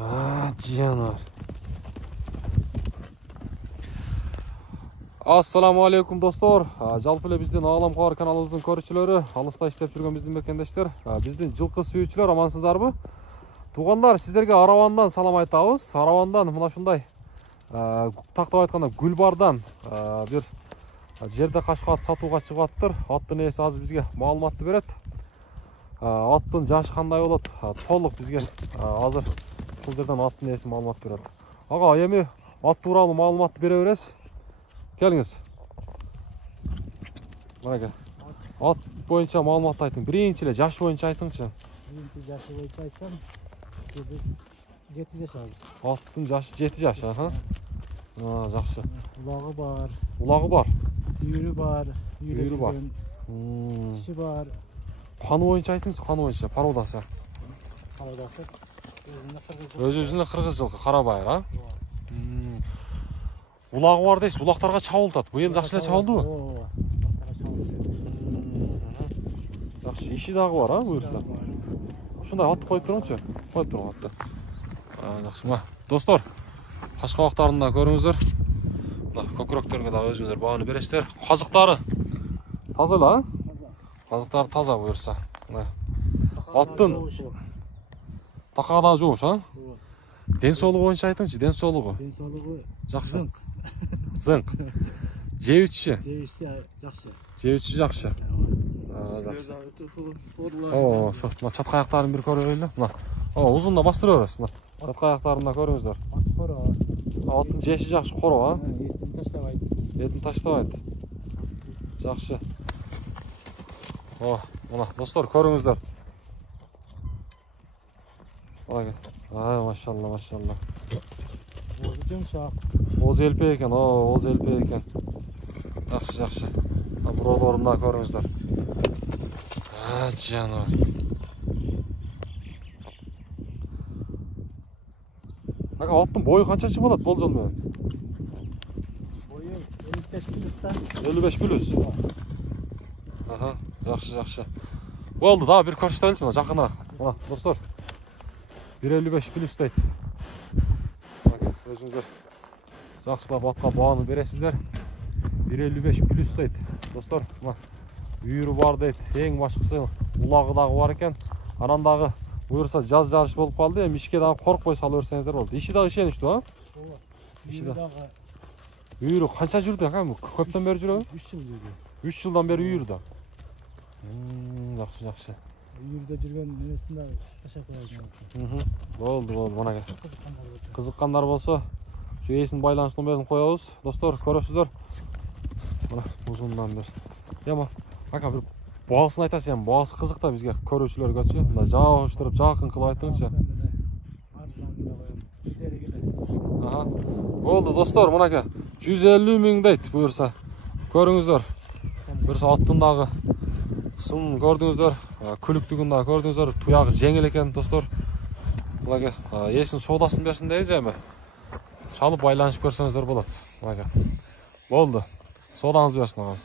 Canım. Assalamu alaikum dostlar. Жалпы эле биздин Аалам Кабар каналыбыздын көрүүчүлөрү, алыста иштеп жүргөн биздин мекендештер, биздин жылкы сүйүүчүлөр амансыздарбы? Туугандар, сиздерге Аравандан салам айтабыз. Аравандан мына ушундай тактап айтканда Гүлбардан бир жерде кашка ат сатууга чыгып атыптыр. Аттын ээси азыр бизге маалыматты берет. Аттын жашы кандай болот? Толук бизге азыр ушул жерден аттын ээси маалымат берет. Ага, эми ат тууралуу маалыматты бере бересиз. Келиңиз. Мына ат боюнча маалымат айтың. Биринчи эле жаш боюнча айтыңчы. Биринчи жашы боюнча айтсам 7 жаш азыр. Аттын жашы 7 жаш, жакшы. Улагы бар. Улагы бар. Үйүрү бар. Үйүрү бар. Иши бар. Каны боюнча айтыңыз, каны боюнча породасы. Породасы. Өзүнө кыргыз жылкы, кара байыр, Улагы бар дейсиз, улактарга чабылтат. Быйыл жакшы эле чабылдыбы? Улактарга чабылды. Жакшы, иши дагы бар, буюрса. Ушундай атты коюп туруңчу. Коюп туруң атты. Жакшы, мына достор, кашкабактарында көрүңүздөр. Мына көкүрөктөргө дагы өзүңүздөр бааны бересиздер. Казыктары таза эле, Казыктары таза буюрса. Мына аттын такага жообуш, Ден соолугу боюнча айтыңчы, ден соолугу. Ден соолугу жакшы. Зыңк. Жебичи. Жакшы. Жебичи жакшы. Жакшы. Мына чатка аяктарын бир көрөлү. Мына. Узунда бастыра бересиз, мына. Чатка аяктарында көрүңүздөр. Ат коро. Аттын жеши жакшы, коро, Этин таштабайт. Этин таштабайт. Жакшы. Мына достор көрүңүздөр. Машалла, машалла. Озу жумшак. Оз элпе экен, оз элпе экен. Жакшы, жакшы. Буролорунда көрүңүздөр. Жаным. Аттын бою канчачы болот болжол менен? Бою 55 плюс да. 55 плюс. Жакшы, жакшы. Болду, дагы бир көрсөтөлүчү, мына жакыныраак. Мына достор. 1.55 плюс дейт. Өзүңүздөр жакшылап атка бааны бересиздер. 1.55 плюс дейт. Достор, мына үйүрү бар дейт. Эң башкысы улагы дагы бар экен. Анан дагы буюрса жаз жарыш болуп калды. Эми ишке дагы коркпой салып берсеңиздер болот. Иши дагы ишеничтүү, Иши дагы. Үйүрү канча жүрдү, Көптөн бери жүрөбү? 3 жыл жүрдү. 3 жылдан бери үйүрү да. Жакшы, жакшы. Үйүрдө жүргөн эмесинде ташап коюлган. Болду, мына кызыккандар болсо, şu ээсинин байланыш номерин коебуз. Достор, көрөсүздөр. Мына узундан бер. Эми бир баасын айтасыз, эми баасы кызык да бизге көрүүчүлөргөчү. Мына жабыштырып, жакын кылып айтыңызчы. Болду достор, мына 150 миң дейт буюрса. Көрүңүздөр. Буюрса аттын дагы сынын көрдүңүздөр, күлүктүгүн дагы көрдүңүздөр. Туягы жеңил экен достор. Мына ээсинин соодасын берсин дейбиз эми. Çalıp байланышып көрсөңүздөр болот. Болду. Соодаңызды берсин ага.